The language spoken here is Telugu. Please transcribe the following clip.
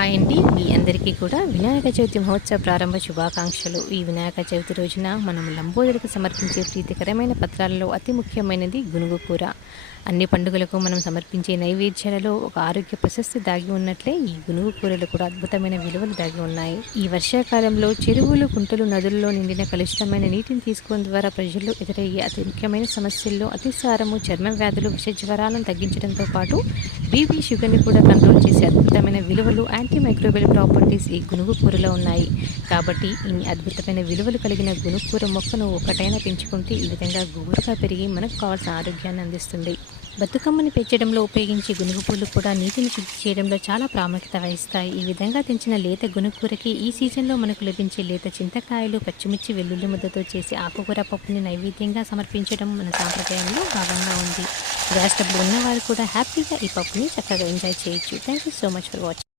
హాయ్ అండి. మీ అందరికీ కూడా వినాయక చవితి మహోత్సవ ప్రారంభ శుభాకాంక్షలు. ఈ వినాయక చవితి రోజున మనం లంబోదరికి సమర్పించే ప్రీతికరమైన పత్రాలలో అతి ముఖ్యమైనది గునుగు కూర. అన్ని పండుగలకు మనం సమర్పించే నైవేద్యాలలో ఒక ఆరోగ్య ప్రశస్తి దాగి ఉన్నట్లే ఈ గునుగు కూరలు కూడా అద్భుతమైన విలువలు దాగి ఉన్నాయి. ఈ వర్షాకాలంలో చెరువులు కుంటలు నదుల్లో నిండిన కలుషితమైన నీటిని తీసుకోవడం ద్వారా ప్రజల్లో ఎదురయ్యే అతి ముఖ్యమైన సమస్యల్లో అతిసారము చర్మ వ్యాధులు విష జ్వరాలను తగ్గించడంతో పాటు బీపీ షుగర్ని కూడా కంట్రోల్ చేసే అద్భుతమైన విలువలు యాంటీ మైక్రోబియల్ ప్రాపర్టీస్ ఈ గునుగు కూరలో ఉన్నాయి. కాబట్టి ఈ అద్భుతమైన విలువలు కలిగిన గునుగు కూర మొక్కను ఒకటైనా పెంచుకుంటే ఈ విధంగా గుబురుగా పెరిగి మనకు కావాల్సిన ఆరోగ్యాన్ని అందిస్తుంది. బతుకమ్మని పెంచడంలో ఉపయోగించే గునుగు పూలు కూడా నీటిని శుద్ధి చేయడంలో చాలా ప్రాముఖ్యత వహిస్తాయి. ఈ విధంగా తెంచిన లేత గునుగూరకి ఈ సీజన్లో మనకు లభించే లేత చింతకాయలు పచ్చిమిర్చి వెల్లుల్లి ముద్దతో చేసి ఆకుకూర పప్పుని నైవేద్యంగా సమర్పించడం మన సాంప్రదాయంలో భాగంగా ఉంది. గ్యాస్ డబ్బులు ఉన్నవారు కూడా హ్యాపీగా ఈ పప్పుని చక్కగా ఎంజాయ్ చేయొచ్చు. Thank you so much for watching